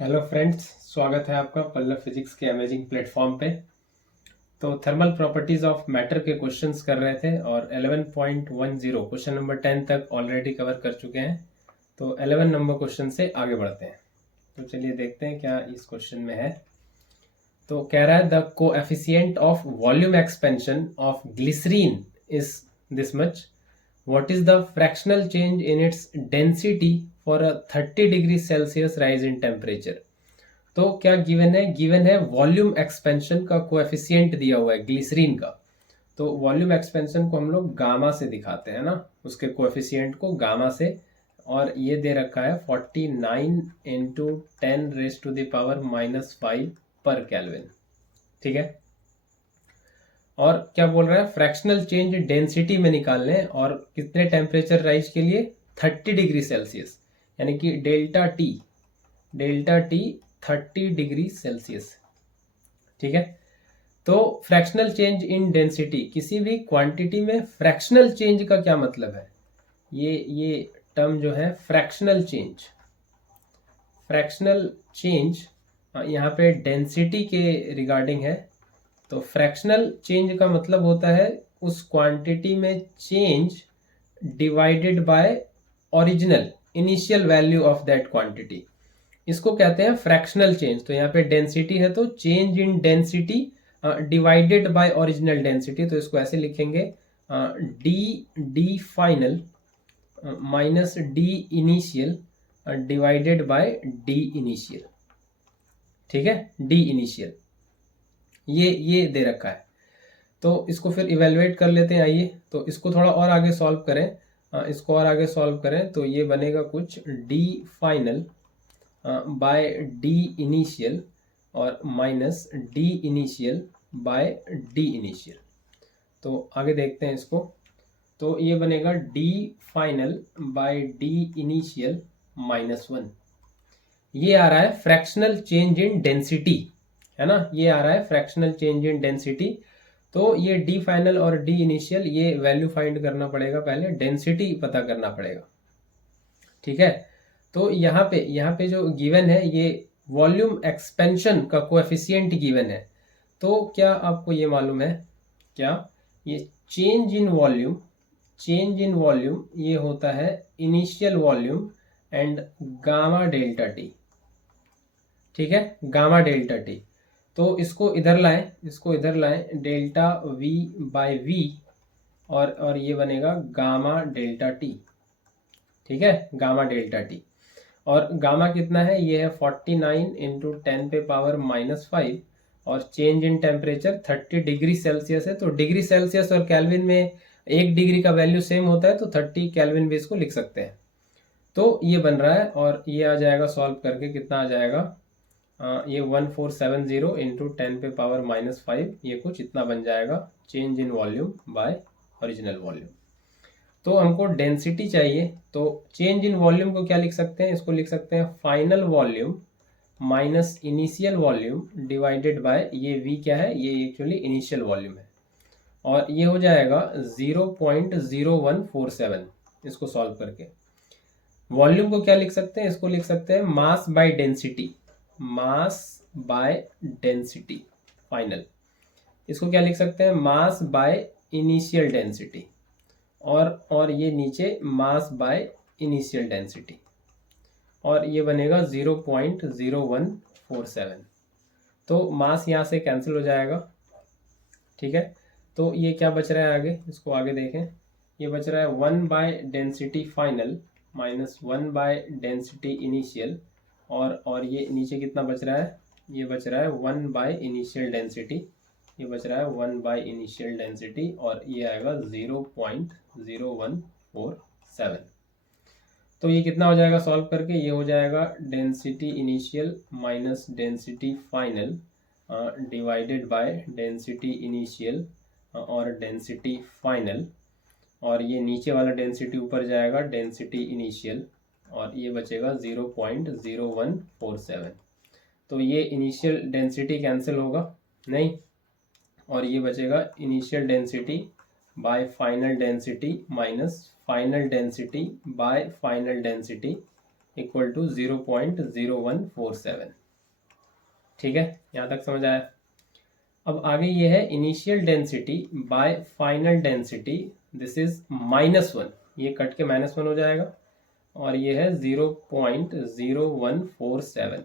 Hello friends, स्वागत है आपका पल्लव फिजिक्स के अमेजिंग प्लेटफॉर्म पे। तो थर्मल प्रॉपर्टीज ऑफ मैटर के क्वेश्चंस कर रहे थे और 11.10 क्वेश्चन नंबर 10 तक ऑलरेडी कवर कर चुके हैं। तो 11 नंबर क्वेश्चन से आगे बढ़ते हैं। तो चलिए देखते हैं क्या इस क्वेश्चन में है। तो कह रहा है the coefficient of volume expansion of glycerine is this much. What is the fractional change in its density for a 30 degree Celsius rise in temperature. तो क्या गिवन है वॉल्यूम एक्सपेंशन का कोएफिशिएंट दिया हुआ है ग्लिसरीन का। तो वॉल्यूम एक्सपेंशन को हम लोग गामा से दिखाते हैं ना, उसके कोएफिशिएंट को गामा से। और ये दे रखा है 49 इंटू 10⁻⁻5 पर केल्विन। ठीक है। और क्या बोल रहा है, फ्रैक्शनल चेंज डेंसिटी में निकालने और कितने टेम्परेचर राइज के लिए 30 डिग्री सेल्सियस, यानी कि डेल्टा टी 30 डिग्री सेल्सियस। ठीक है। तो फ्रैक्शनल चेंज इन डेंसिटी, किसी भी क्वांटिटी में फ्रैक्शनल चेंज का क्या मतलब है, ये टर्म जो है फ्रैक्शनल चेंज यहाँ पे डेंसिटी के रिगार्डिंग है। तो फ्रैक्शनल चेंज का मतलब होता है उस क्वांटिटी में change divided by original initial value of that quantity, इसको कहते हैं फ्रैक्शनल चेंज। तो यहाँ पे डेंसिटी है तो change in density divided by original density, तो इसको ऐसे लिखेंगे D final minus D initial divided by D initial. ठीक है, डी इनिशियल ये दे रखा है। तो इसको फिर इवेलुएट कर लेते हैं। आइए तो इसको थोड़ा और आगे सॉल्व करें। तो ये बनेगा कुछ D final by D initial और minus D initial by D initial. तो आगे देखते हैं इसको। तो ये बनेगा D final by D initial -1। ये आ रहा है फ्रैक्शनल चेंज इन डेंसिटी, है ना, ये आ रहा है फ्रैक्शनल चेंज इन डेंसिटी। तो ये डी फाइनल और डी इनिशियल ये वैल्यू फाइंड करना पड़ेगा, पहले डेंसिटी पता करना पड़ेगा। ठीक है। तो यहाँ पे जो गिवन है ये वॉल्यूम एक्सपेंशन का कोएफिशिएंट गिवन है। तो क्या आपको ये मालूम है क्या, ये चेंज इन वॉल्यूम ये होता है initial volume and gamma delta T. ठीक है, गामा डेल्टा टी। तो इसको इधर लाएं डेल्टा वी बाय वी और ये बनेगा गामा डेल्टा टी। ठीक है, गामा डेल्टा टी। और गामा कितना है, ये है 49 इंटू 10⁻⁻5 और change in temperature 30 degree Celsius है। तो डिग्री सेल्सियस और केल्विन में 1 डिग्री का वैल्यू सेम होता है, तो 30 केल्विन भी इसको लिख सकते हैं। तो ये बन रहा है और ये आ जाएगा सॉल्व करके, कितना आ जाएगा, ये 1470 इंटू 10⁻⁻5, ये कुछ इतना बन जाएगा change in volume by original volume. तो हमको डेंसिटी चाहिए, तो चेंज इन वॉल्यूम को क्या लिख सकते हैं, इसको लिख सकते हैं final volume minus initial volume divided by, ये वी क्या है, ये एक्चुअली इनिशियल वॉल्यूम है, और ये हो जाएगा 0.0147। इसको सॉल्व करके वॉल्यूम को क्या लिख सकते हैं, इसको लिख सकते हैं मास बाय डेंसिटी फाइनल। इसको क्या लिख सकते हैं, मास बाय इनिशियल डेंसिटी, और ये नीचे मास बाय इनिशियल डेंसिटी, और ये बनेगा 0.0147। तो मास यहाँ से कैंसिल हो जाएगा। ठीक है। तो ये क्या बच रहा है आगे, इसको आगे देखें। ये बच रहा है 1 by density final minus 1 by density initial, और ये नीचे कितना बच रहा है, ये बच रहा है 1 बाय इनिशियल डेंसिटी, ये बच रहा है 1 बाय इनिशियल डेंसिटी, और ये आएगा 0.0147। तो ये कितना हो जाएगा सॉल्व करके, ये हो जाएगा density initial minus density final divided by density initial और डेंसिटी फाइनल, और ये नीचे वाला डेंसिटी ऊपर जाएगा डेंसिटी इनिशियल, और ये बचेगा 0.0147। तो ये इनिशियल डेंसिटी कैंसिल होगा नहीं, और ये बचेगा initial density by final density minus final density by final density, equal to 0.0147। ठीक है, यहाँ तक समझ आया। अब आगे ये है initial density by final density, this is -1, ये कट के -1 हो जाएगा, और ये है 0.0147,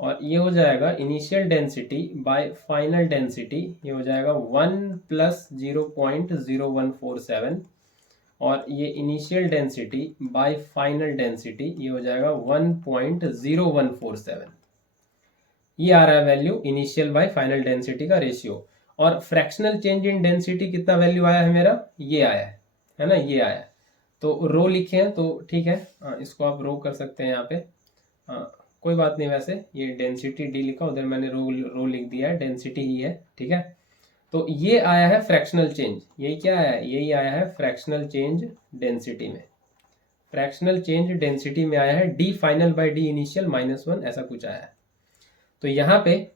और ये हो जाएगा initial density by final density, ये हो जाएगा 1 + 0.0147, और ये initial density by final density ये हो जाएगा 1.0147। ये आ रहा है value initial bye final density का रेशियो। और फ्रैक्शनल चेंज इन डेंसिटी कितना वैल्यू आया है मेरा, ये आया है ना, ये आया है। तो रो लिखे हैं तो ठीक है, इसको आप रो कर सकते हैं यहाँ पे, कोई बात नहीं। वैसे ये डेंसिटी डी लिखा, उधर मैंने रो लिख दिया है, डेंसिटी ही है, ठीक है। तो ये आया है फ्रैक्शनल चेंज, यही क्या है, यही आया है फ्रैक्शनल चेंज डेंसिटी में। फ्रैक्शनल चेंज डेंसिटी में आया है D final by D initial -1, ऐसा कुछ आया है। तो यहाँ पे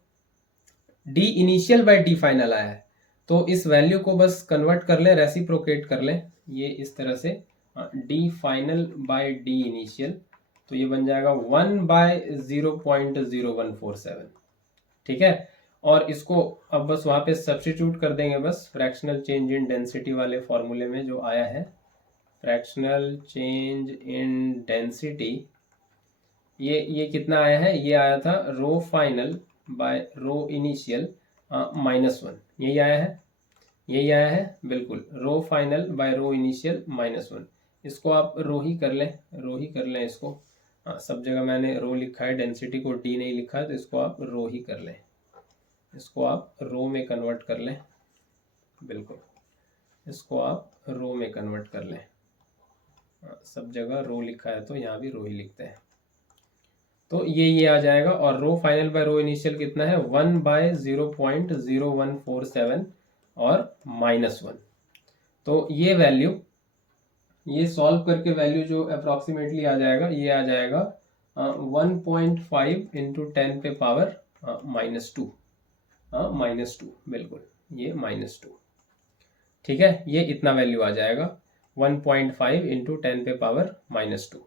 D initial by D final आया है, तो इस वैल्यू को बस कन्वर्ट कर लें, रेसिप्रोकेट कर लें, ये इस तरह से D final by D initial, तो ये बन जाएगा 1/0.0147। ठीक है, और इसको अब बस वहां पे सब्स्टिट्यूट कर देंगे, बस फ्रैक्शनल चेंज इन डेंसिटी वाले फॉर्मूले में जो आया है, फ्रैक्शनल चेंज इन डेंसिटी, ये कितना आया है, ये आया था रो फाइनल बाय रो इनिशियल -1, यही आया है, यही आया है, बिल्कुल, रो फाइनल बाय रो इनिशियल -1। इसको आप रो ही कर लें, रो ही कर लें इसको, सब जगह मैंने रो लिखा है, डेंसिटी को डी नहीं लिखा है, तो इसको आप रो ही कर लें, इसको आप रो में कन्वर्ट कर लें, बिल्कुल, इसको आप रो में कन्वर्ट कर लें, सब जगह रो लिखा है तो यहाँ भी रो ही लिखते हैं। तो ये आ जाएगा, और रो फाइनल बाय रो इनिशियल कितना है, 1/0.0147 और -1। तो ये वैल्यू, ये सॉल्व करके वैल्यू जो अप्रोक्सीमेटली आ जाएगा, ये आ जाएगा 1.5 × 10 पे पावर -2, -2, बिल्कुल, ये -2। ठीक है, ये इतना वैल्यू आ जाएगा 1.5 × 10 पे पावर -2।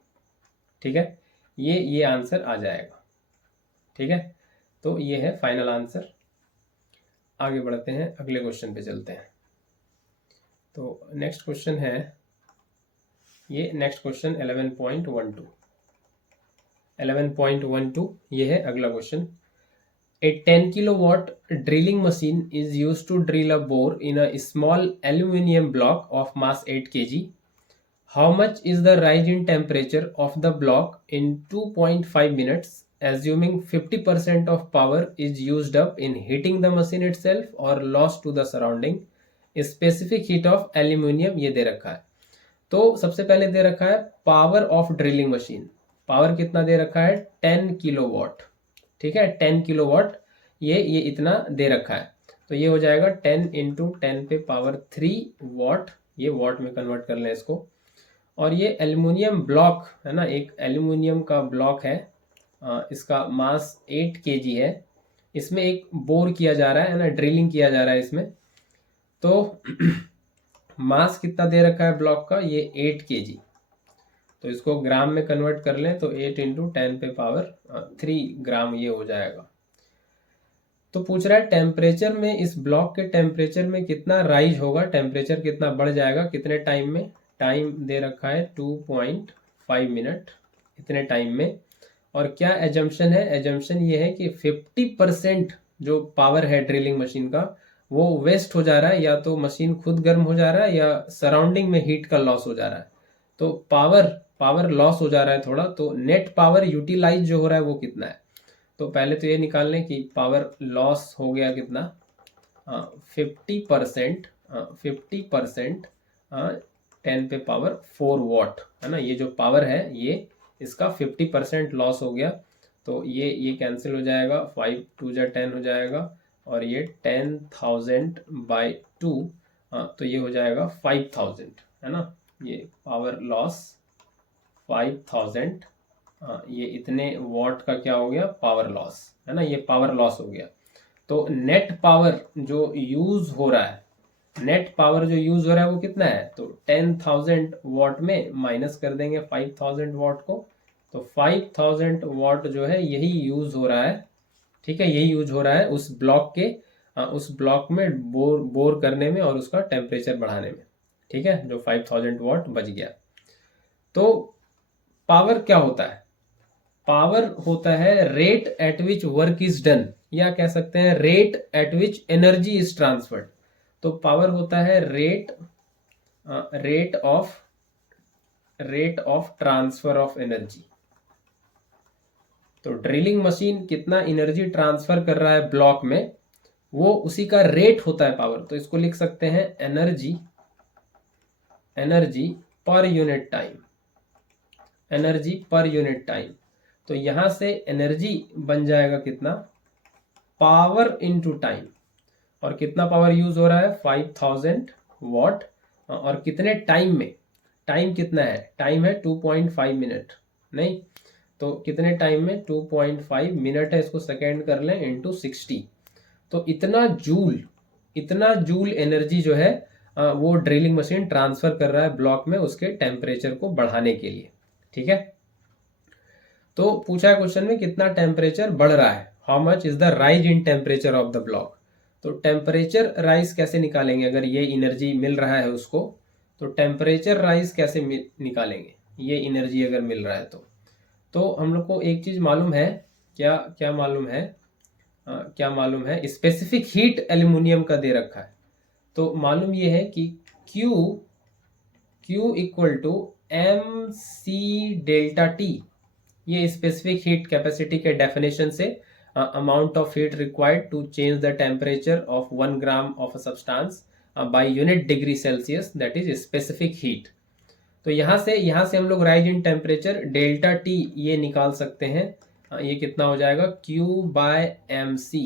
ठीक है, ये आंसर आ जाएगा। ठीक है, तो ये है फाइनल आंसर। आगे बढ़ते हैं, अगले क्वेश्चन पे चलते हैं। तो नेक्स्ट क्वेश्चन है, ये नेक्स्ट क्वेश्चन 11.12, ये है अगला question. A 10 kilowatt drilling machine is used to drill a bore in a small aluminum block of mass 8 kg. How much is the rise in temperature of the block in 2.5 minutes, assuming 50% of power is used up in heating the machine itself or lost to the surrounding? Specific heat of aluminium ये दे रखा है। तो सबसे पहले दे रखा है power of drilling machine, power कितना दे रखा है, 10 किलोवाट। ठीक है, 10 किलोवाट, ये इतना दे रखा है, तो ये हो जाएगा 10 × 10 पे पावर 3 वाट, ये वाट में कन्वर्ट कर लें इसको। और ये एल्युमिनियम ब्लॉक है ना, एक एल्युमिनियम का ब्लॉक है, इसका मास 8 kg है, इसमें एक बोर किया जा रहा है ना, ड्रिलिंग किया जा रहा है इसमें। तो मास कितना दे रखा है ब्लॉक का, ये 8 kg, तो इसको ग्राम में कन्वर्ट कर लें तो 8 × 10 पे पावर 3 ग्राम ये हो जाएगा। तो पूछ रहा है टेम्परेचर में, इस ब्लॉक के टेम्परेचर में कितना राइज होगा, टेम्परेचर कितना बढ़ जाएगा, कितने टाइम में, टाइम दे रखा है 2.5 मिनट, इतने टाइम में। और क्या एजम्पशन है, एजम्पशन ये है कि 50% जो पावर है ड्रिलिंग मशीन का वो वेस्ट हो जा रहा है, या तो मशीन खुद गर्म हो जा रहा है या सराउंडिंग में हीट का लॉस हो जा रहा है। तो पावर लॉस हो जा रहा है थोड़ा, तो नेट पावर यूटिलाइज जो हो रहा है वो कितना है। तो पहले तो ये निकाल लें कि पावर लॉस हो गया कितना, 50%, 10 पे पावर 4 वाट है ना, ये जो पावर है ये इसका 50% लॉस हो गया, तो ये कैंसिल हो जाएगा, 5 × 2 = 10 हो जाएगा, और ये 10,000/2, तो ये हो जाएगा 5,000 है ना, ये पावर लॉस 5,000, ये इतने वाट का क्या हो गया, पावर लॉस है ना, ये पावर लॉस हो गया। तो नेट पावर जो यूज हो रहा है, नेट पावर जो यूज हो रहा है वो कितना है, तो 10,000 वाट में माइनस कर देंगे 5,000 वाट को, तो 5000 वॉट जो है यही यूज हो रहा है, ठीक है, यही यूज हो रहा है उस ब्लॉक के उस ब्लॉक में बोर करने में और उसका टेम्परेचर बढ़ाने में, ठीक है, जो 5000 वॉट बच गया। तो पावर क्या होता है? पावर होता है rate at which work is done, या कह सकते हैं rate at which energy is transferred. तो पावर होता है rate of transfer of energy. तो ड्रिलिंग मशीन कितना एनर्जी ट्रांसफर कर रहा है ब्लॉक में, वो उसी का रेट होता है पावर। तो इसको लिख सकते हैं energy per unit time, energy per unit time. तो यहां से एनर्जी बन जाएगा कितना, पावर इनटू टाइम। और कितना पावर यूज हो रहा है, 5000 वॉट। और कितने टाइम में, टाइम कितना है, टाइम है 2.5 मिनट, नहीं तो कितने टाइम में, 2.5 मिनट है, इसको सेकेंड कर लें इंटू 60। तो इतना जूल एनर्जी जो है वो ड्रिलिंग मशीन ट्रांसफर कर रहा है ब्लॉक में उसके टेम्परेचर को बढ़ाने के लिए, ठीक है। तो पूछा है क्वेश्चन में कितना टेम्परेचर बढ़ रहा है, how much is the rise in temperature of the block. तो टेम्परेचर राइज कैसे निकालेंगे, अगर ये एनर्जी मिल रहा है उसको, तो टेम्परेचर राइज कैसे निकालेंगे, ये एनर्जी अगर मिल रहा है तो हम लोग को एक चीज मालूम है, क्या क्या मालूम है, क्या मालूम है, स्पेसिफिक हीट एल्यूमिनियम का दे रखा है। तो मालूम ये है कि Q equal to MC delta T, ये स्पेसिफिक हीट कैपेसिटी के डेफिनेशन से amount of heat required to change the temperature of 1 gram of a substance by unit degree Celsius, that is specific heat. तो यहाँ से हम लोग rise in temperature delta T ये निकाल सकते हैं। ये कितना हो जाएगा, Q/mc,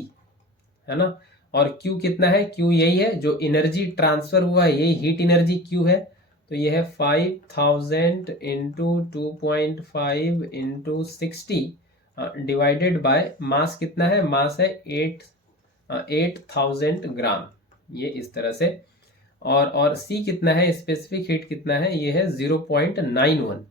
है ना। और Q कितना है, Q यही है जो एनर्जी ट्रांसफर हुआ है, यही हीट एनर्जी Q है। तो ये है 5000 into 2.5 into 60 divided by mass, कितना है, मास है 8000 ग्राम, ये इस तरह से। और C कितना है, स्पेसिफिक हीट कितना है, ये है 0.91।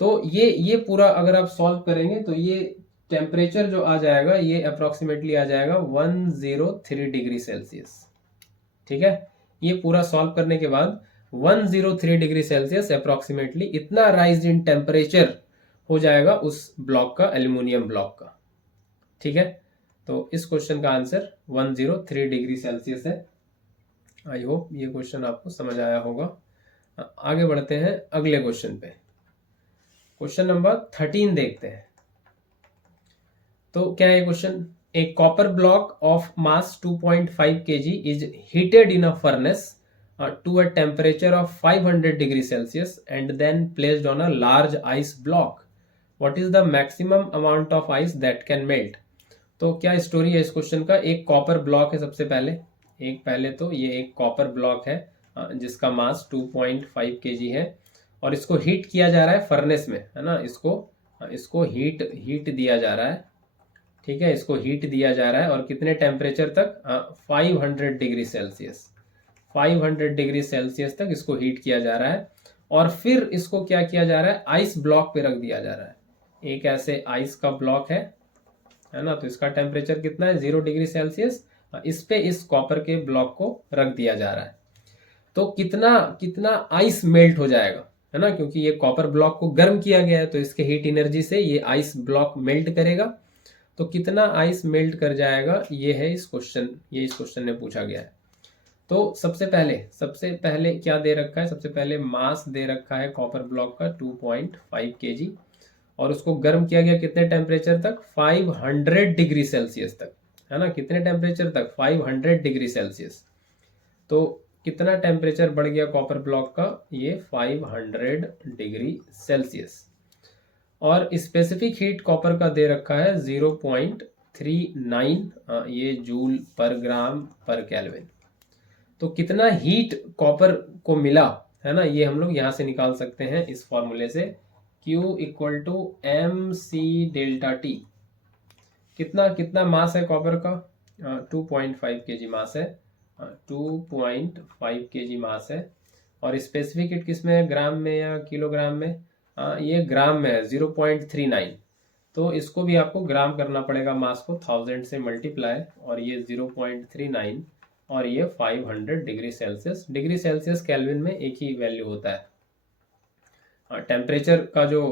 तो ये पूरा अगर आप सॉल्व करेंगे तो ये टेम्परेचर जो आ जाएगा ये अप्रोक्सीमेटली आ जाएगा 103 डिग्री सेल्सियस, ठीक है। ये पूरा सॉल्व करने के बाद 103 डिग्री सेल्सियस अप्रोक्सीमेटली इतना राइज इन टेम्परेचर हो जाएगा उस ब्लॉक का, एल्यूमिनियम ब्लॉक का, ठीक है। तो इस क्वेश्चन का आंसर 103 डिग्री सेल्सियस है। आई होप ये क्वेश्चन आपको समझ आया होगा। आगे बढ़ते हैं अगले क्वेश्चन पे। क्वेश्चन नंबर 13 देखते हैं। तो क्या है question, A copper block of mass 2.5 kg is heated in a furnace to a temperature of 500 degree Celsius and then placed on a large ice block. What is the maximum amount of ice that can melt? तो क्या story है इस question का, एक copper block है सबसे पहले तो ये एक कॉपर ब्लॉक है जिसका मास 2.5 kg है और इसको हीट किया जा रहा है फर्नेस में, है ना। इसको हीट दिया जा रहा है, ठीक है, इसको हीट दिया जा रहा है और कितने टेम्परेचर तक, 500 डिग्री सेल्सियस, 500 डिग्री सेल्सियस तक इसको हीट किया जा रहा है। और फिर इसको क्या किया जा रहा है, आइस ब्लॉक पे रख दिया जा रहा है। एक ऐसे आइस का ब्लॉक है ना, तो इसका टेम्परेचर कितना है, 0 डिग्री सेल्सियस। इस पे इस कॉपर के ब्लॉक को रख दिया जा रहा है। तो कितना आइस मेल्ट हो जाएगा, है ना, क्योंकि ये कॉपर ब्लॉक को गर्म किया गया है तो इसके हीट एनर्जी से ये आइस ब्लॉक मेल्ट करेगा। तो कितना आइस मेल्ट कर जाएगा, ये है इस क्वेश्चन में पूछा गया है। तो सबसे पहले क्या दे रखा है, सबसे पहले मास दे रखा है कॉपर ब्लॉक का 2.5 kg और उसको गर्म किया गया कितने टेम्परेचर तक, 500 डिग्री सेल्सियस तक, है ना। कितने टेम्परेचर तक, 500 डिग्री सेल्सियस। तो कितना टेम्परेचर बढ़ गया कॉपर ब्लॉक का, ये 500 डिग्री सेल्सियस। और स्पेसिफिक हीट कॉपर का दे रखा है 0.39 ये जूल पर ग्राम पर केल्विन। तो कितना हीट कॉपर को मिला, है ना, ये हम लोग यहां से निकाल सकते हैं इस फॉर्मूले से, Q equal to MC delta T. कितना मास है कॉपर का, 2.5 kg मास है, 2.5 kg मास है। और स्पेसिफिक हीट किस में है, ग्राम में या किलोग्राम में? ये ग्राम में है, 0.39। तो इसको भी आपको ग्राम करना पड़ेगा, मास को 1000 से मल्टीप्लाई, और ये 0.39 और ये 500 degree Celsius. Degree Celsius kelvin में एक ही वैल्यू होता है। टेम्परेचर का जो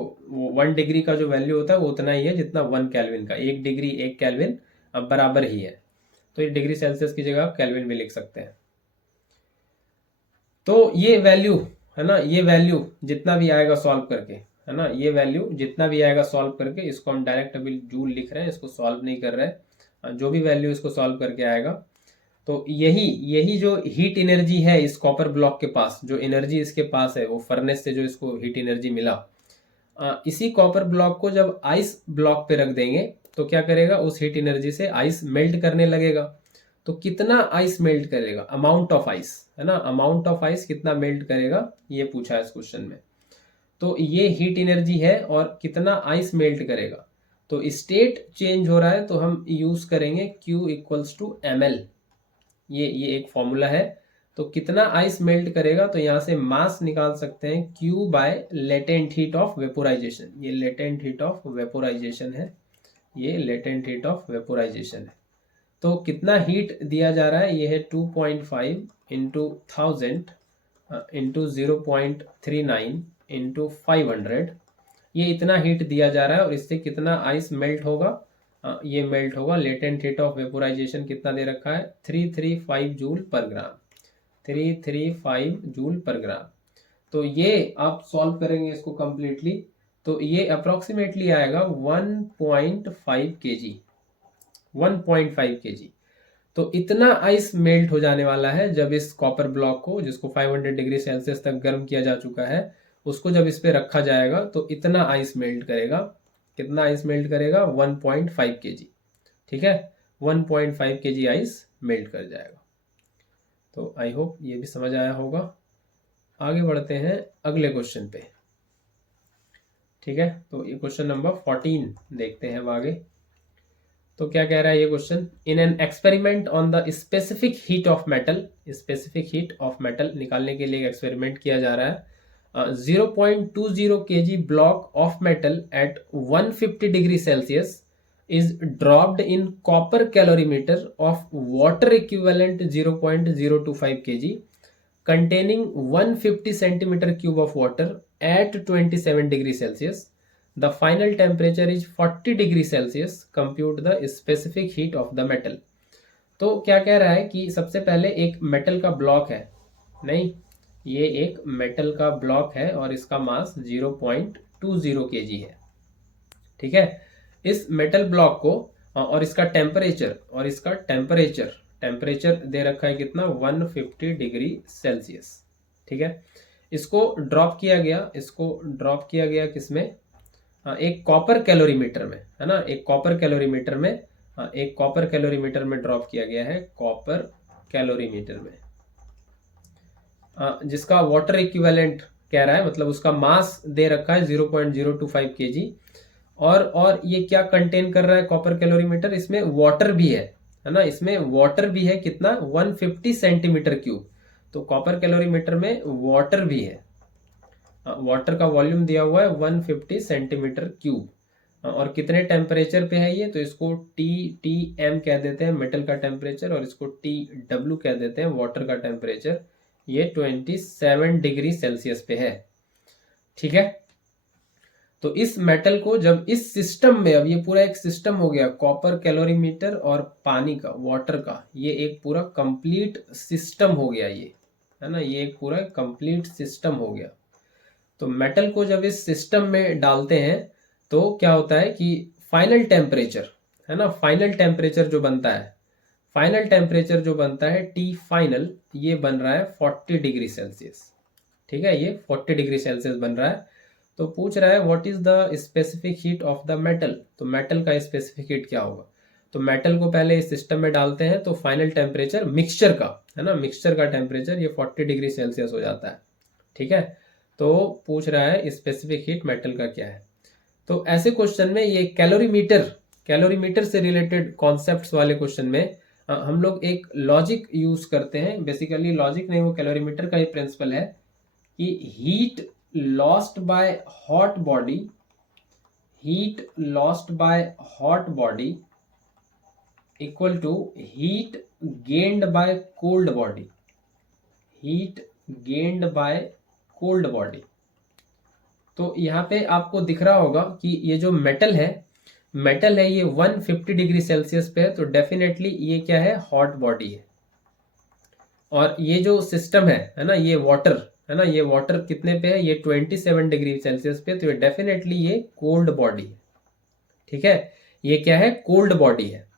1 डिग्री का जो वैल्यू होता है वो उतना ही है जितना 1 केल्विन का। 1 डिग्री 1 केल्विन अब बराबर ही है। तो ये डिग्री सेल्सियस की जगह आप केल्विन भी लिख सकते हैं। तो ये वैल्यू है ना, ये वैल्यू जितना भी आएगा सॉल्व करके, है ना, ये वैल्यू जितना भी आएगा सॉल्व करके, इसको हम डायरेक्ट अभी जूल लिख रहे हैं, इसको सॉल्व नहीं कर रहे हैं। जो भी वैल्यू इसको सॉल्व करके आएगा, तो यही जो हीट एनर्जी है इस कॉपर ब्लॉक के पास, जो एनर्जी इसके पास है वो फर्नेस से जो इसको हीट एनर्जी मिला, इसी कॉपर ब्लॉक को जब आइस ब्लॉक पे रख देंगे तो क्या करेगा, उस हीट एनर्जी से आइस मेल्ट करने लगेगा। तो कितना आइस मेल्ट करेगा, अमाउंट ऑफ आइस, है ना, अमाउंट ऑफ आइस कितना मेल्ट करेगा, ये पूछा है इस क्वेश्चन में। तो ये हीट एनर्जी है और कितना आइस मेल्ट करेगा। तो स्टेट चेंज हो रहा है तो हम यूज करेंगे Q इक्वल्स टू ml। ये एक फॉर्मूला है। तो कितना आइस मेल्ट करेगा, तो यहां से मास निकाल सकते हैं Q by latent heat of vaporization. ये लेटेंट हीट ऑफ वेपोराइजेशन है, ये लेटेंट हीट ऑफ वेपोराइजेशन है। तो कितना हीट दिया जा रहा है, ये है 2.5 इंटू 1000 इंटू 0.39 इंटू 500। ये इतना हीट दिया जा रहा है और इससे कितना आइस मेल्ट होगा, ये मेल्ट होगा। लेटेंट हीट ऑफ वेपोराइजेशन कितना दे रखा है, 335 जूल पर ग्राम, 335 जूल पर ग्राम। तो ये आप सॉल्व करेंगे इसको कंप्लीटली, तो ये अप्रोक्सीमेटली आएगा 1.5 kg, 1.5 kg। तो इतना आइस मेल्ट हो जाने वाला है जब इस कॉपर ब्लॉक को, जिसको 500 डिग्री सेल्सियस तक गर्म किया जा चुका है, उसको जब इस पे रखा जाएगा तो इतना आइस मेल्ट करेगा। कितना आइस मेल्ट करेगा, 1.5 kg। ठीक है, 1.5 kg आइस मेल्ट कर जाएगा। तो आई होप ये भी समझ आया होगा। आगे बढ़ते हैं अगले क्वेश्चन पे। ठीक है, तो ये क्वेश्चन नंबर 14 देखते हैं अब आगे। तो क्या कह रहा है ये question, in an experiment on the specific heat of metal, specific heat of metal निकालने के लिए एक एक्सपेरिमेंट किया जा रहा है। 0.20 kg block of metal at 150 degree Celsius is dropped in copper calorimeter of water equivalent 0.025 kg containing 150 centimeter cube of water at 27 degree Celsius. The final temperature is 40 degree Celsius. Compute the specific heat of the metal. तो क्या कह रहा है कि सबसे पहले एक metal का ब्लॉक है, नहीं, ये एक मेटल का ब्लॉक है और इसका मास 0.20 kg है। ठीक है, इस मेटल ब्लॉक को और इसका टेम्परेचर दे रखा है कितना, 150 डिग्री सेल्सियस। ठीक है, इसको ड्रॉप किया गया किसमें, एक कॉपर कैलोरीमीटर में, है ना, एक कॉपर कैलोरीमीटर में ड्रॉप किया गया है, कॉपर कैलोरीमीटर में, जिसका वाटर इक्विवेलेंट कह रहा है, मतलब उसका मास दे रखा है 0.025 kg। और ये क्या कंटेन कर रहा है कॉपर कैलोरीमीटर, इसमें वाटर भी है ना, इसमें वाटर भी है कितना, 150 सेंटीमीटर क्यूब। तो कॉपर कैलोरीमीटर में वाटर भी है, वाटर का वॉल्यूम दिया हुआ है 150 सेंटीमीटर क्यूब। और कितने टेम्परेचर पे है ये, तो इसको TM कह देते हैं मेटल का टेम्परेचर, और इसको TW कह देते हैं वाटर का टेम्परेचर। ये 27 डिग्री सेल्सियस पे है। ठीक है, तो इस मेटल को जब इस सिस्टम में, अब ये पूरा एक सिस्टम हो गया, कॉपर कैलोरीमीटर और पानी का, वाटर का, ये एक पूरा कंप्लीट सिस्टम हो गया, ये है ना, ये एक पूरा कंप्लीट सिस्टम हो गया। तो मेटल को जब इस सिस्टम में डालते हैं तो क्या होता है कि फाइनल टेम्परेचर, है ना, फाइनल टेम्परेचर जो बनता है T फाइनल, ये बन रहा है 40 डिग्री सेल्सियस। ठीक है, ये 40 डिग्री सेल्सियस बन रहा है। तो पूछ रहा है what is the specific heat of the metal, तो मेटल का स्पेसिफिक हीट क्या होगा। तो मेटल को पहले इस सिस्टम में डालते हैं तो फाइनल टेम्परेचर मिक्सचर का, है ना, मिक्सचर का टेम्परेचर ये 40 डिग्री सेल्सियस हो जाता है। ठीक है, तो पूछ रहा है स्पेसिफिक हीट मेटल का क्या है। तो ऐसे क्वेश्चन में ये कैलोरीमीटर से रिलेटेड कॉन्सेप्ट्स वाले क्वेश्चन में हम लोग एक लॉजिक यूज करते हैं। बेसिकली लॉजिक नहीं, वो कैलोरीमीटर का ही प्रिंसिपल है कि heat lost by hot body, heat lost by hot body equal to heat gained by cold body, heat gained by cold body. तो यहाँ पे आपको दिख रहा होगा कि ये जो मेटल है ये 150 डिग्री सेल्सियस पे है, तो डेफिनेटली ये क्या है, हॉट बॉडी है। और ये जो सिस्टम है ना, ये वाटर है ना, ये वाटर कितने पे है, ये 27 डिग्री सेल्सियस पे, तो ये डेफिनेटली ये कोल्ड बॉडी है। ठीक है, ये क्या है, कोल्ड बॉडी है।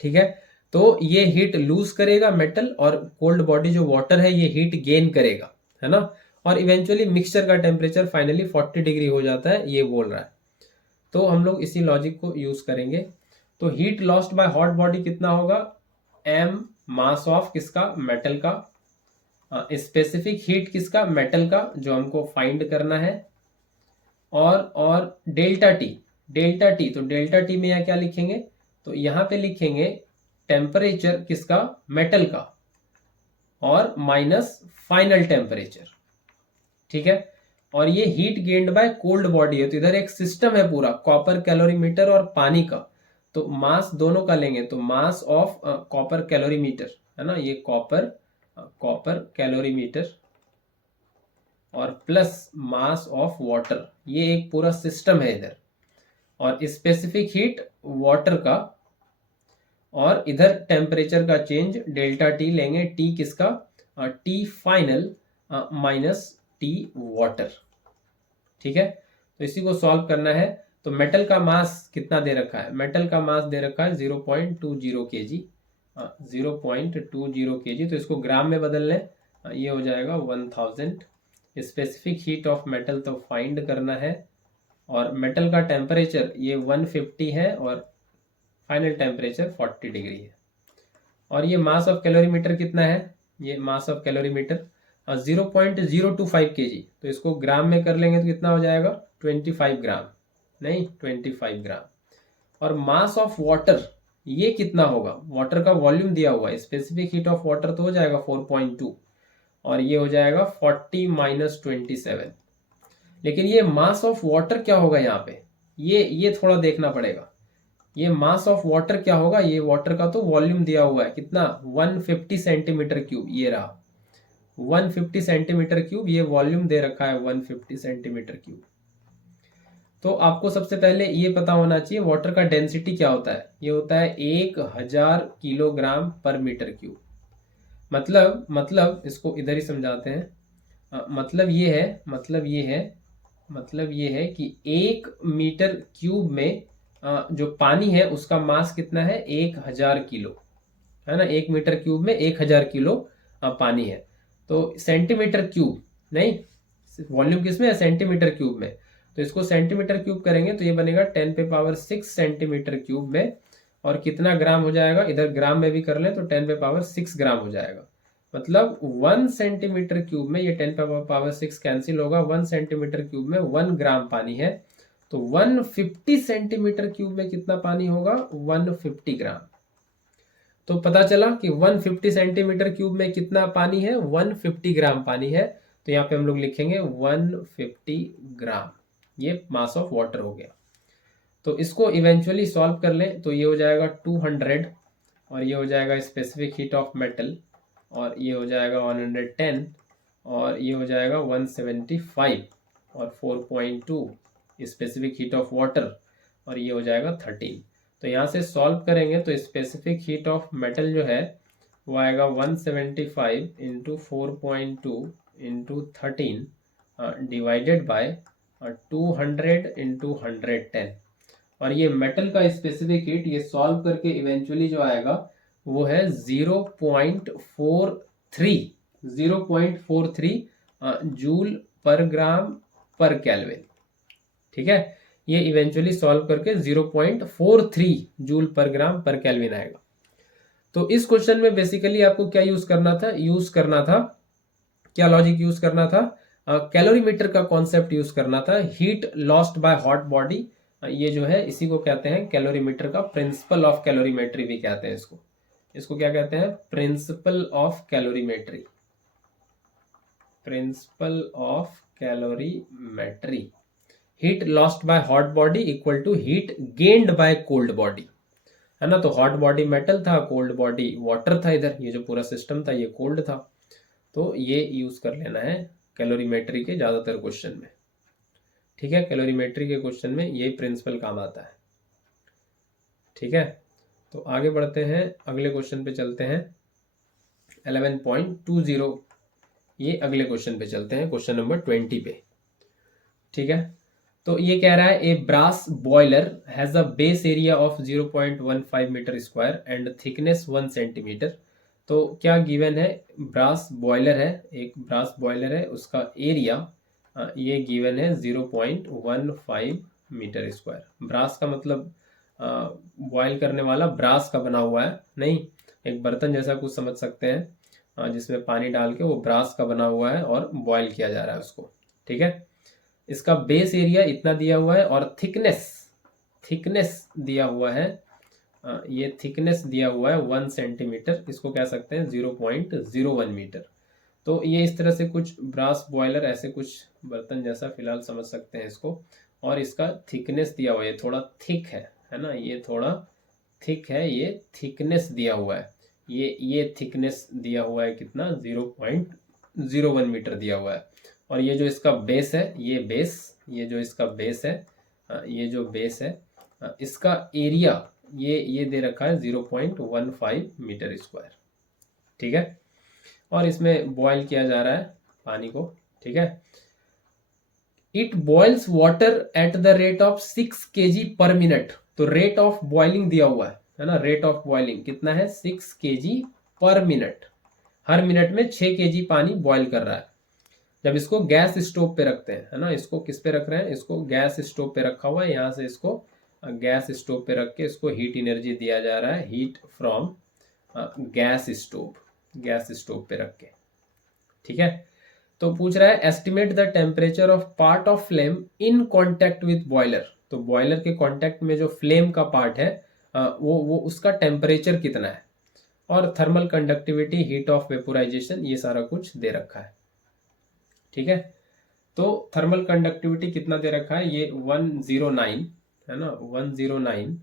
ठीक है, तो ये हीट लूज करेगा मेटल, और कोल्ड बॉडी जो वाटर है ये हीट गेन करेगा, है ना। और इवेंचुअली मिक्सचर का टेम्परेचर फाइनली 40 डिग्री हो जाता है, ये बोल रहा है। तो हम लोग इसी लॉजिक को यूज करेंगे। तो heat lost by hot body कितना होगा, m मास ऑफ किसका, मेटल का, स्पेसिफिक हीट किसका, मेटल का, जो हमको फाइंड करना है। और डेल्टा टी, तो डेल्टा टी में यहाँ क्या लिखेंगे, तो यहाँ पे लिखेंगे टेम्परेचर किसका, मेटल का, और माइनस फाइनल टेम्परेचर। ठीक है, और ये heat gained by cold body है, तो इधर एक सिस्टम है पूरा, कॉपर कैलोरीमीटर और पानी का। तो मास दोनों का लेंगे, तो मास ऑफ कॉपर कैलोरीमीटर है ना, ये कॉपर कैलोरीमीटर, और प्लस मास ऑफ वाटर, ये एक पूरा सिस्टम है इधर। और स्पेसिफिक हीट वाटर का, और इधर टेम्परेचर का चेंज डेल्टा टी लेंगे, टी किसका, T final minus T water. ठीक है, तो इसी को सॉल्व करना है। तो मेटल का मास कितना दे रखा है, मेटल का मास दे रखा है 0.20 kg, 0.20 kg, तो इसको ग्राम में बदल लें, ये हो जाएगा 1000। स्पेसिफिक हीट ऑफ मेटल तो फाइंड करना है, और मेटल का टेम्परेचर ये 150 है, और फाइनल टेम्परेचर 40 डिग्री है। और ये मास ऑफ कैलोरीमीटर कितना है, ये मास ऑफ कैलोरीमीटर 0.025 kg, तो इसको ग्राम में कर लेंगे तो कितना हो जाएगा, 25 ग्राम, नहीं 25 ग्राम। और मास ऑफ वाटर ये कितना होगा, वाटर का वॉल्यूम दिया हुआ है, स्पेसिफिक हीट ऑफ वाटर तो हो जाएगा 4.2, और ये हो जाएगा 40 माइनस 27। लेकिन ये मास ऑफ वाटर क्या होगा यहाँ पे, ये थोड़ा देखना पड़ेगा। ये मास ऑफ वाटर क्या होगा, ये वाटर का तो वॉल्यूम दिया हुआ है कितना, 150 सेंटीमीटर क्यूब, ये रहा 150 सेंटीमीटर क्यूब, ये वॉल्यूम दे रखा है 150 सेंटीमीटर क्यूब। तो आपको सबसे पहले ये पता होना चाहिए वाटर का डेंसिटी क्या होता है, ये होता है 1000 किलोग्राम पर मीटर क्यूब। मतलब इसको इधर ही समझाते हैं। मतलब ये है कि 1 मीटर क्यूब में जो पानी है उसका मास कितना है, 1000 किलो, है ना। 1 मीटर क्यूब में 1000 किलो पानी है। तो सेंटीमीटर क्यूब नहीं, वॉल्यूम किसमें है, सेंटीमीटर क्यूब में, तो इसको सेंटीमीटर क्यूब करेंगे तो ये बनेगा 10 पे पावर 6 सेंटीमीटर क्यूब में। और कितना ग्राम हो जाएगा, इधर ग्राम में भी कर लें तो 10 पे पावर 6 ग्राम हो जाएगा। मतलब 1 सेंटीमीटर क्यूब में, ये 10 पे पावर 6 कैंसिल होगा, 1 सेंटीमीटर क्यूब में 1 ग्राम पानी है। तो 150 सेंटीमीटर क्यूब में कितना पानी होगा, 150 ग्राम। तो पता चला कि 150 सेंटीमीटर क्यूब में कितना पानी है, 150 ग्राम पानी है। तो यहाँ पे हम लोग लिखेंगे 150 ग्राम, ये मास ऑफ वाटर हो गया। तो इसको इवेंचुअली सॉल्व कर लें तो ये हो जाएगा 200, और ये हो जाएगा स्पेसिफिक हीट ऑफ मेटल, और ये हो जाएगा 110, और ये हो जाएगा 175, और 4.2 स्पेसिफिक हीट ऑफ वाटर, और ये हो जाएगा 13। तो यहाँ से सॉल्व करेंगे तो स्पेसिफिक हीट ऑफ मेटल जो है वो आएगा 175 into 4.2 into 13 divided by 200 into 110। और ये मेटल का स्पेसिफिक हीट ये सॉल्व करके इवेंचुअली जो आएगा वो है 0.43 जूल पर ग्राम पर केल्विन। ठीक है, ये इवेंचुअली सॉल्व करके 0.43 जूल पर ग्राम पर केल्विन आएगा। तो इस क्वेश्चन में बेसिकली आपको क्या यूज करना था, क्या लॉजिक यूज करना था, कैलोरीमीटर का कॉन्सेप्ट यूज करना था, heat lost by hot body, ये जो है इसी को कहते हैं कैलोरीमीटर का प्रिंसिपल ऑफ कैलोरीमेट्री भी कहते हैं इसको क्या कहते हैं, principle of calorimetry. Principle of calorimetry, heat lost by hot body equal to heat gained by cold body, है ना। तो हॉट बॉडी मेटल था, कोल्ड बॉडी वाटर था, इधर ये जो पूरा सिस्टम था ये कोल्ड था। तो ये यूज कर लेना है कैलोरीमेट्री के ज्यादातर क्वेश्चन में, ठीक है। कैलोरीमेट्री के क्वेश्चन में ये प्रिंसिपल काम आता है, ठीक है। तो आगे बढ़ते हैं, अगले क्वेश्चन पे चलते हैं 11.20, ये अगले क्वेश्चन पे चलते हैं, क्वेश्चन नंबर 20 पे, ठीक है। तो ये कह रहा है a brass boiler has a base area of 0.15 metre square and thickness 1 centimetre. तो क्या गिवन है, ब्रास बॉयलर है, एक ब्रास बॉयलर है, उसका एरिया ये गिवन है 0.15 मीटर स्क्वायर। ब्रास का मतलब बॉयल करने वाला ब्रास का बना हुआ है, नहीं, एक बर्तन जैसा कुछ समझ सकते हैं जिसमें पानी डाल के वो ब्रास का बना हुआ है और बॉयल किया जा रहा है उसको, ठीक है। इसका बेस एरिया इतना दिया हुआ है और थिकनेस दिया हुआ है, ये थिकनेस दिया हुआ है 1 सेंटीमीटर, इसको कह सकते हैं 0.01 मीटर। तो ये इस तरह से कुछ ब्रास बॉयलर, ऐसे कुछ बर्तन जैसा फिलहाल समझ सकते हैं इसको, और इसका थिकनेस दिया हुआ है, थोड़ा थिक है ना, ये थोड़ा थिक है, ये थिकनेस दिया हुआ है, ये थिकनेस दिया हुआ है कितना, 0.01 मीटर दिया हुआ है। और ये जो इसका बेस है, ये जो इसका बेस है, ये जो बेस है, इसका एरिया ये दे रखा है 0.15 मीटर स्क्वायर, ठीक है। और इसमें बॉयल किया जा रहा है पानी को, ठीक है। It boils water at the rate of 6 kg per minute. तो रेट ऑफ बॉइलिंग दिया हुआ है ना, रेट ऑफ बॉइलिंग कितना है, 6 kg पर मिनट, हर मिनट में 6 kg पानी बॉयल कर रहा है। जब इसको गैस स्टोव पे रखते हैं, है ना, इसको किस पे रख रहे हैं, इसको गैस स्टोव पे रखा हुआ है, यहाँ से इसको गैस स्टोव पे रख के इसको हीट एनर्जी दिया जा रहा है, हीट फ्रॉम गैस स्टोव पे रख के, ठीक है। तो पूछ रहा है estimate the temperature of part of flame in contact with boiler. तो बॉयलर के कॉन्टेक्ट में जो फ्लेम का पार्ट है वो उसका टेम्परेचर कितना है, और thermal conductivity, heat of vaporization, ये सारा कुछ दे रखा है, ठीक है। तो थर्मल कंडक्टिविटी कितना दे रखा है, ये 109 है ना, 109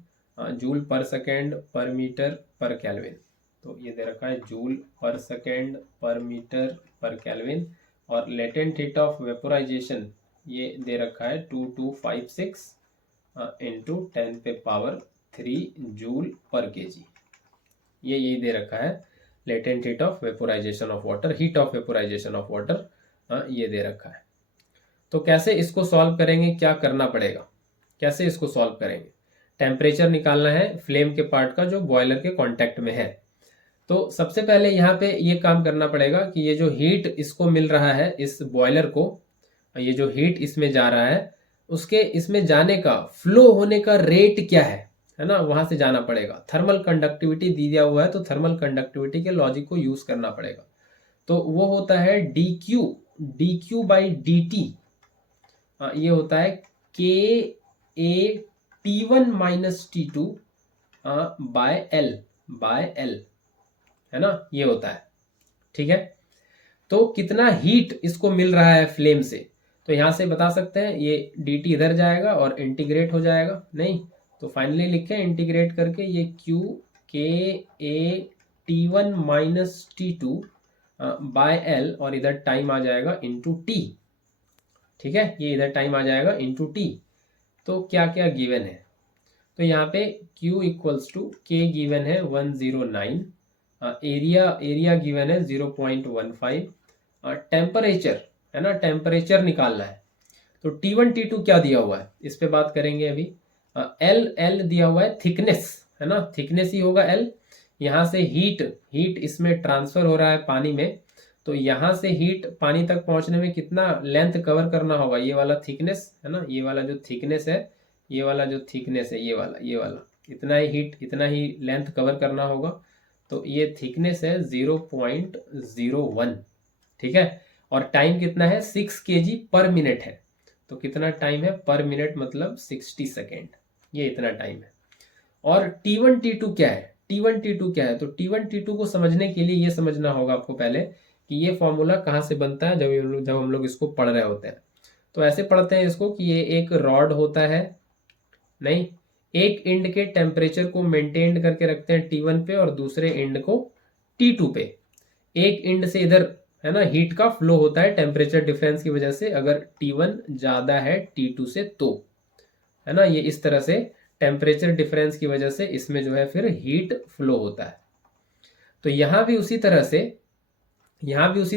जूल पर सेकेंड पर मीटर पर केल्विन। तो ये दे रखा है जूल पर सेकेंड पर मीटर पर केल्विन। और लेटेंट हीट ऑफ वेपोराइजेशन ये दे रखा है 2256 इंटू 10 पे पावर 3 जूल पर केजी, ये यही दे रखा है latent heat of vaporisation of water, heat of vaporisation of water, ये दे रखा है। तो कैसे इसको सॉल्व करेंगे, क्या करना पड़ेगा, कैसे इसको सॉल्व करेंगे, टेम्परेचर निकालना है फ्लेम के पार्ट का जो बॉयलर के कांटेक्ट में है। तो सबसे पहले यहाँ पे ये काम करना पड़ेगा कि ये जो हीट इसको मिल रहा है इस बॉयलर को, ये जो हीट इसमें जा रहा है उसके इसमें जाने का, फ्लो होने का रेट क्या है ना, वहां से जाना पड़ेगा। थर्मल कंडक्टिविटी दिया हुआ है तो थर्मल कंडक्टिविटी के लॉजिक को यूज करना पड़ेगा। तो वो होता है D Q by D T, ये होता है के ए T1 minus T2 by L, है ना, ये होता है, ठीक है। तो कितना हीट इसको मिल रहा है फ्लेम से, तो यहां से बता सकते हैं, ये dt इधर जाएगा और इंटीग्रेट हो जाएगा, नहीं तो फाइनली लिखे इंटीग्रेट करके ये Q के ए T1 minus T2 by L, और इधर टाइम आ जाएगा इंटू टी, ठीक है, ये इधर टाइम आ जाएगा इंटू टी। तो क्या क्या गिवन है, तो यहाँ पे Q इक्वल्स टू के गिवन है 109, एरिया गिवन है 0.15, टेम्परेचर है ना, टेम्परेचर निकालना है। तो T1 T2 क्या दिया हुआ है, इस पे बात करेंगे अभी। एल दिया हुआ है थिकनेस, है ना, थिकनेस ही होगा एल। यहाँ से हीट इसमें ट्रांसफर हो रहा है पानी में, तो यहाँ से हीट पानी तक पहुंचने में कितना लेंथ कवर करना होगा, ये वाला थिकनेस है ना, ये वाला जो थिकनेस है, ये वाला जो थिकनेस है, ये वाला इतना ही हीट, इतना ही लेंथ कवर करना होगा। तो ये थिकनेस है 0.01, ठीक है। और टाइम कितना है 6 kg पर मिनट है, तो कितना टाइम है पर मिनट, मतलब 60 सेकेंड, ये इतना टाइम है। और T1 T2 क्या है, तो T1 T2 को समझने के लिए ये समझना होगा आपको पहले कि ये फॉर्मूला कहाँ से बनता है जब हम लोग इसको पढ़ रहे होते हैं। तो ऐसे पढ़ते हैं इसको कि ये एक रॉड होता है, नहीं, एक एंड के टेम्परेचर को मेंटेन करके रखते हैं T1 पे और दूसरे एंड को T2 पे। एक एंड से इधर है ना हीट का फ्लो होता है टेम्परेचर डिफरेंस की वजह से, अगर T1 ज्यादा है T2 से तो, है ना, ये इस तरह से टेम्परेचर डिफरेंस की वजह से इसमें जो है फिर हीट फ्लो होता है। तो यहां भी उसी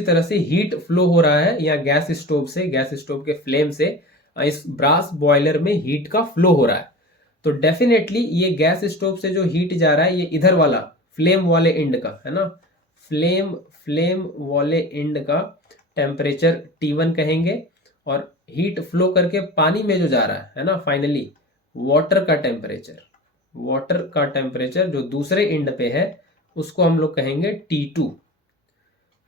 तरह से हीट फ्लो हो रहा है, या गैस स्टोव के फ्लेम से इस ब्रास बॉयलर में हीट का फ्लो हो रहा है। तो डेफिनेटली ये गैस स्टोव से जो हीट जा रहा है ये इधर वाला फ्लेम वाले एंड का, है ना, फ्लेम वाले एंड का टेम्परेचर T1 कहेंगे, और हीट फ्लो करके पानी में जो जा रहा है ना, फाइनली वाटर का टेम्परेचर जो दूसरे एंड पे है उसको हम लोग कहेंगे T2।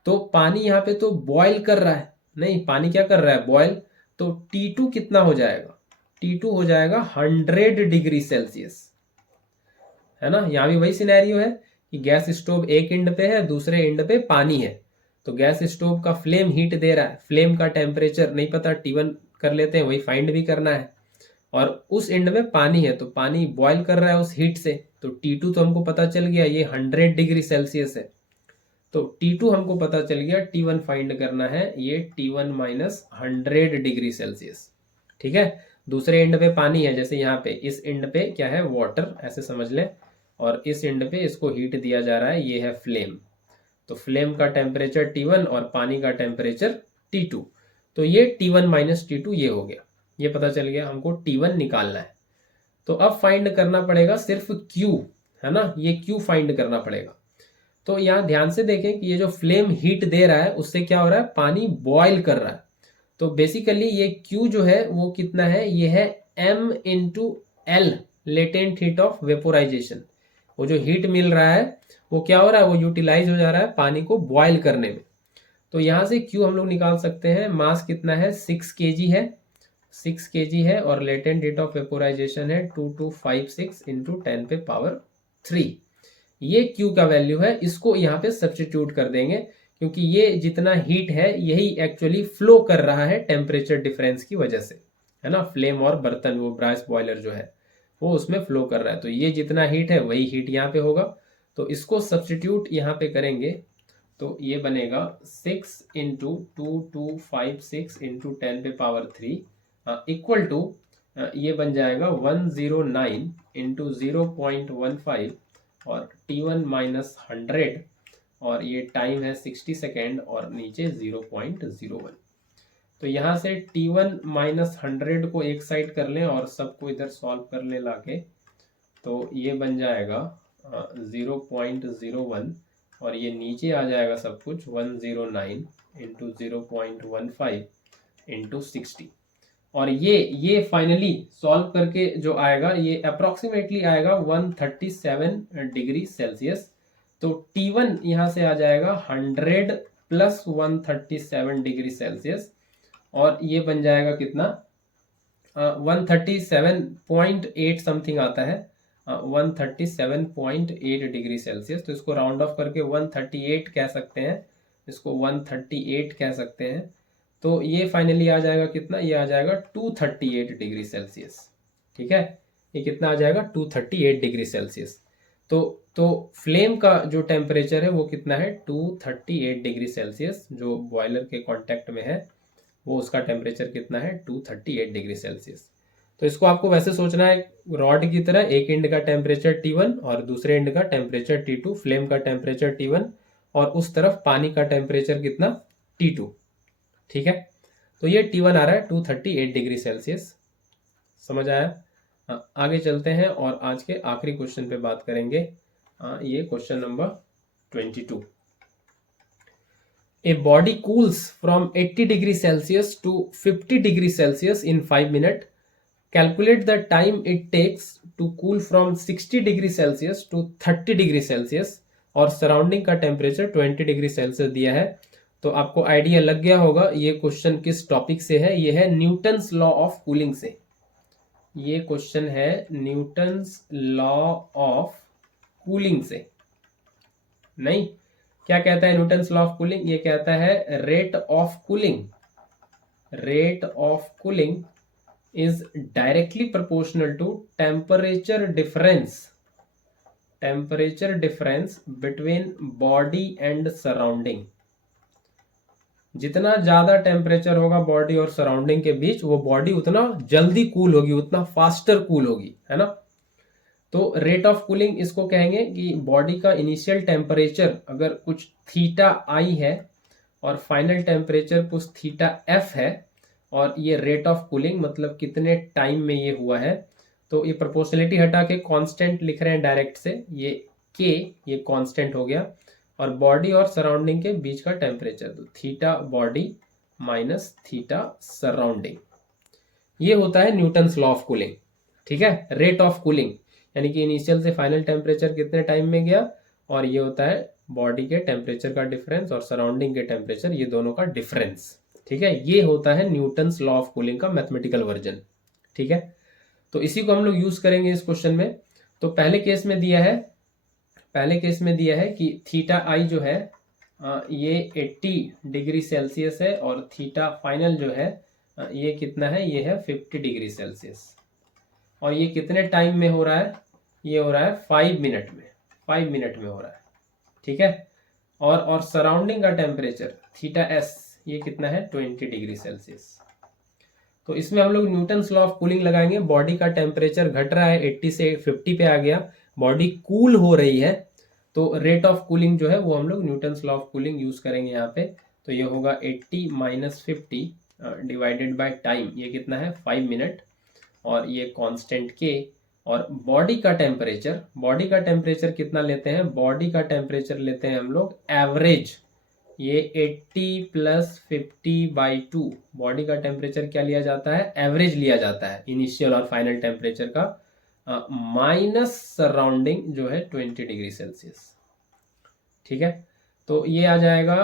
तो पानी यहाँ पे तो बॉयल कर रहा है, नहीं, पानी क्या कर रहा है, बॉयल। तो T2 कितना हो जाएगा, T2 हो जाएगा 100 डिग्री सेल्सियस, है ना। यहाँ भी वही सिनेरियो है कि गैस स्टोव एक एंड पे है, दूसरे एंड पे पानी है। तो गैस स्टोव का फ्लेम हीट दे रहा है, फ्लेम का टेम्परेचर नहीं पता, T1 कर लेते हैं, वही फाइंड भी करना है। और उस एंड में पानी है तो पानी बॉयल कर रहा है उस हीट से, तो T2 तो हमको पता चल गया ये 100 डिग्री सेल्सियस है। तो T2 हमको पता चल गया, T1 फाइंड करना है, ये T1 माइनस 100 डिग्री सेल्सियस। ठीक है, दूसरे एंड पे पानी है, जैसे यहाँ पे इस एंड पे क्या है, वाटर, ऐसे समझ ले, और इस एंड पे इसको हीट दिया जा रहा है, ये है फ्लेम। तो फ्लेम का टेम्परेचर T1 और पानी का टेम्परेचर T2। तो ये T1 माइनस T2 ये हो गया, ये पता चल गया, हमको T1 निकालना है। तो अब फाइंड करना पड़ेगा सिर्फ Q, है ना, ये Q फाइंड करना पड़ेगा। तो यहाँ ध्यान से देखें कि ये जो फ्लेम हीट दे रहा है उससे क्या हो रहा है, पानी बॉयल कर रहा है। तो बेसिकली ये Q जो है वो कितना है, ये है M into L, latent heat of vaporisation. वो जो हीट मिल रहा है वो क्या हो रहा है, वो यूटिलाइज हो जा रहा है पानी को बॉयल करने में। तो यहाँ से Q हम लोग निकाल सकते हैं, मास कितना है, 6 kg है, और लेटेंट हीट ऑफ वेपोराइजेशन है 2256 इंटू 10 पे पावर 3। ये Q का वैल्यू है, इसको यहाँ पे सब्स्टिट्यूट कर देंगे, क्योंकि ये जितना हीट है यही एक्चुअली फ्लो कर रहा है टेम्परेचर डिफरेंस की वजह से, है ना। फ्लेम और बर्तन, वो ब्रास बॉयलर जो है वो उसमें फ्लो कर रहा है, तो ये जितना हीट है वही हीट यहाँ पे होगा। तो इसको सब्स्टिट्यूट यहाँ पे करेंगे तो ये बनेगा 6 इंटू 2256 इंटू 10 पे पावर 3 इक्वल टू, ये बन जाएगा 109 इंटू 0.15 और T1 माइनस 100, और ये टाइम है 60 सेकेंड और नीचे 0.01। तो यहाँ से T1 माइनस 100 को एक साइड कर लें और सबको इधर सॉल्व कर ले लाके, तो ये बन जाएगा 0.01, और ये नीचे आ जाएगा सब कुछ 109 इंटू 0.15 इंटू 60। और ये फाइनली सॉल्व करके जो आएगा ये अप्रोक्सीमेटली आएगा 137 डिग्री सेल्सियस। तो T1 यहाँ से आ जाएगा 100 प्लस 137 डिग्री सेल्सियस, और ये बन जाएगा कितना, 137.8 समथिंग आता है, 137.8 डिग्री सेल्सियस। तो इसको राउंड ऑफ करके 138 कह सकते हैं, इसको 138 कह सकते हैं। तो ये फाइनली आ जाएगा कितना, ये आ जाएगा 238 डिग्री सेल्सियस। ठीक है, ये कितना आ जाएगा, 238 डिग्री सेल्सियस। तो फ्लेम का जो टेम्परेचर है वो कितना है, 238 डिग्री सेल्सियस, जो बॉयलर के कांटेक्ट में है वो उसका टेम्परेचर कितना है, 238 डिग्री सेल्सियस। तो इसको आपको वैसे सोचना है रॉड की तरह, एक एंड का टेम्परेचर T1 और दूसरे एंड का टेम्परेचर T2, फ्लेम का टेम्परेचर T1 और उस तरफ पानी का टेम्परेचर कितना, T2। ठीक है, तो ये T1 आ रहा है 238 डिग्री सेल्सियस। समझ आया। आगे चलते हैं और आज के आखिरी क्वेश्चन पे बात करेंगे। ये question number 22। A body cools from 80 degree Celsius to 50 degree Celsius in 5 minutes. Calculate the time it takes to cool from 60 degree Celsius to 30 degree Celsius, और सराउंडिंग का टेम्परेचर 20 डिग्री सेल्सियस दिया है। तो आपको आइडिया लग गया होगा ये क्वेश्चन किस टॉपिक से है, ये है न्यूटन्स लॉ ऑफ कूलिंग से। ये क्वेश्चन है न्यूटन्स लॉ ऑफ कूलिंग से, नहीं, क्या कहता है न्यूटन्स लॉ ऑफ कूलिंग? ये कहता है rate of cooling is directly proportional to temperature difference between body and surrounding. जितना ज्यादा टेम्परेचर होगा बॉडी और सराउंडिंग के बीच, वो बॉडी उतना जल्दी कूल होगी, उतना फास्टर कूल होगी, है ना। तो रेट ऑफ कूलिंग इसको कहेंगे कि बॉडी का इनिशियल टेम्परेचर अगर कुछ थीटा आई है और फाइनल टेम्परेचर कुछ थीटा एफ है, और ये रेट ऑफ कूलिंग मतलब कितने टाइम में ये हुआ है। तो ये प्रोपोर्शनलिटी हटा के कांस्टेंट लिख रहे हैं डायरेक्ट से, ये के ये कांस्टेंट हो गया, और बॉडी और सराउंडिंग के बीच का टेम्परेचर, तो theta body minus theta surrounding, ये होता है न्यूटन्स लॉ ऑफ कूलिंग। ठीक है, रेट ऑफ कूलिंग यानी कि इनिशियल से फाइनल टेम्परेचर कितने टाइम में गया, और ये होता है बॉडी के टेम्परेचर का डिफरेंस और सराउंडिंग के टेम्परेचर, ये दोनों का डिफरेंस। ठीक है, ये होता है न्यूटन्स लॉ ऑफ कूलिंग का मैथमेटिकल वर्जन। ठीक है, तो इसी को हम लोग यूज करेंगे इस क्वेश्चन में। तो पहले केस में दिया है कि थीटा आई जो है ये 80 डिग्री सेल्सियस है, और थीटा फाइनल जो है ये कितना है, ये है 50 डिग्री सेल्सियस, और ये कितने टाइम में हो रहा है, ये हो रहा है 5 मिनट में, 5 मिनट में हो रहा है। ठीक है, और सराउंडिंग का टेम्परेचर थीटा एस ये कितना है, 20 डिग्री सेल्सियस। तो इसमें हम लोग न्यूटन्स लॉ ऑफ कूलिंग लगाएंगे। बॉडी का टेम्परेचर घट रहा है, 80 से 50 पे आ गया, बॉडी कूल हो रही है, तो रेट ऑफ कूलिंग जो है वो हम लोग Newton's law of cooling use करेंगे यहाँ पे। तो ये होगा 80 माइनस 50 डिवाइडेड बाय टाइम, ये कितना है 5 मिनट, और ये कांस्टेंट के, और बॉडी का टेम्परेचर कितना लेते हैं, बॉडी का टेम्परेचर लेते हैं हम लोग एवरेज, ये 80 प्लस 50/2, बॉडी का टेम्परेचर क्या लिया जाता है, एवरेज लिया जाता है इनिशियल और फाइनल टेम्परेचर का, माइनस सराउंडिंग जो है 20 डिग्री सेल्सियस। ठीक है, तो ये आ जाएगा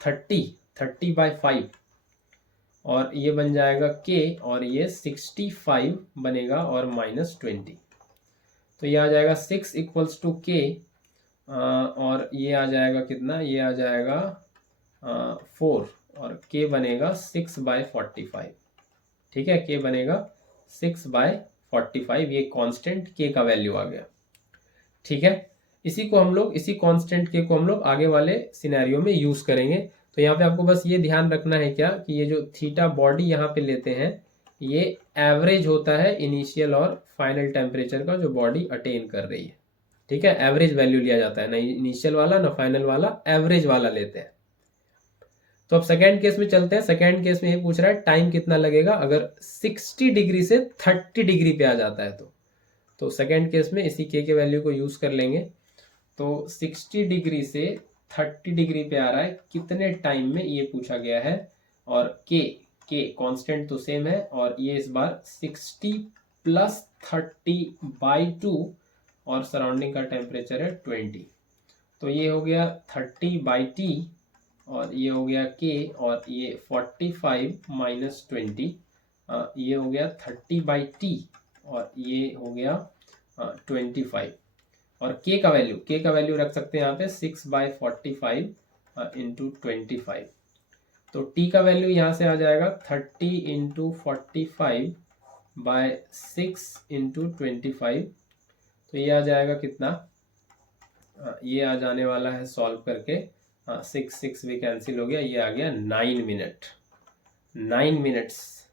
30/5, और ये बन जाएगा के, और ये 65 बनेगा, और -20, तो ये आ जाएगा 6 इक्वल्स टू के, और ये आ जाएगा कितना, ये आ जाएगा 4, और के बनेगा 6/45। ठीक है, के बनेगा 6/45, ये कांस्टेंट के का वैल्यू आ गया। ठीक है, इसी कांस्टेंट के को हम लोग आगे वाले सिनेरियो में यूज करेंगे। तो यहाँ पे आपको बस ये ध्यान रखना है क्या, कि ये जो थीटा बॉडी यहाँ पे लेते हैं, ये एवरेज होता है इनिशियल और फाइनल टेम्परेचर का जो बॉडी अटेन कर रही है। ठीक है, एवरेज वैल्यू लिया जाता है, ना इनिशियल वाला ना फाइनल वाला, एवरेज वाला लेते हैं। तो अब सेकेंड केस में चलते हैं। सेकेंड केस में ये पूछ रहा है टाइम कितना लगेगा अगर 60 डिग्री से 30 डिग्री पे आ जाता है। तो सेकेंड केस में इसी के वैल्यू को यूज कर लेंगे। तो 60 डिग्री से 30 डिग्री पे आ रहा है, कितने टाइम में, ये पूछा गया है, और के कांस्टेंट तो सेम है, और ये इस बार 60 प्लस 30/2, और सराउंडिंग का टेम्परेचर है 20, तो ये हो गया 30/t, और ये हो गया के, और ये 45 माइनस 20, ये हो गया 30/t, और ये हो गया 25, और के का वैल्यू रख सकते हैं यहाँ पे 6/45 इंटू 25। तो t का वैल्यू यहाँ से आ जाएगा 30 इंटू 45/6 इंटू 25, तो ये आ जाएगा कितना, ये आ जाने वाला है सॉल्व करके, 6 भी कैंसिल हो गया, ये आ गया 9 मिनट्स,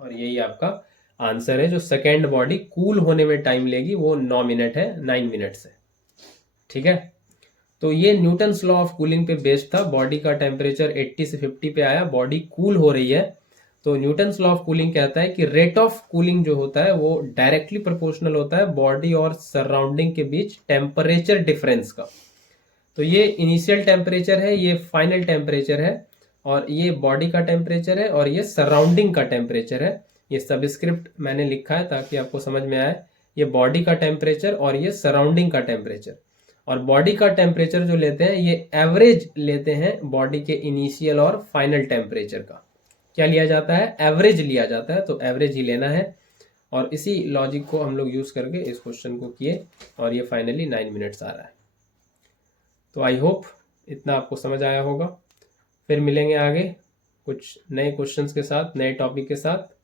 और यही आपका आंसर है। जो सेकेंड बॉडी कूल होने में टाइम लेगी वो 9 मिनट है, 9 मिनट्स है। ठीक है, तो ये न्यूटन्स लॉ ऑफ कूलिंग पे बेस्ड था। बॉडी का टेम्परेचर 80 से 50 पे आया, बॉडी कूल हो रही है, तो न्यूटन्स लॉ ऑफ कूलिंग कहता है कि रेट ऑफ कूलिंग जो होता है वो डायरेक्टली प्रोपोर्शनल होता है बॉडी और सराउंडिंग के बीच टेम्परेचर डिफरेंस का। तो ये इनिशियल टेम्परेचर है, ये फाइनल टेम्परेचर है, और ये बॉडी का टेम्परेचर है, और ये सराउंडिंग का टेम्परेचर है। ये सबस्क्रिप्ट मैंने लिखा है ताकि आपको समझ में आए, ये बॉडी का टेम्परेचर और ये सराउंडिंग का टेम्परेचर। और बॉडी का टेम्परेचर जो लेते हैं ये एवरेज लेते हैं बॉडी के इनिशियल और फाइनल टेम्परेचर का। क्या लिया जाता है, एवरेज लिया जाता है, तो एवरेज ही लेना है। और इसी लॉजिक को हम लोग यूज करके इस क्वेश्चन को किए, और ये फाइनली 9 मिनट्स आ रहा है। तो आई होप इतना आपको समझ आया होगा। फिर मिलेंगे आगे कुछ नए क्वेश्चंस के साथ, नए टॉपिक के साथ।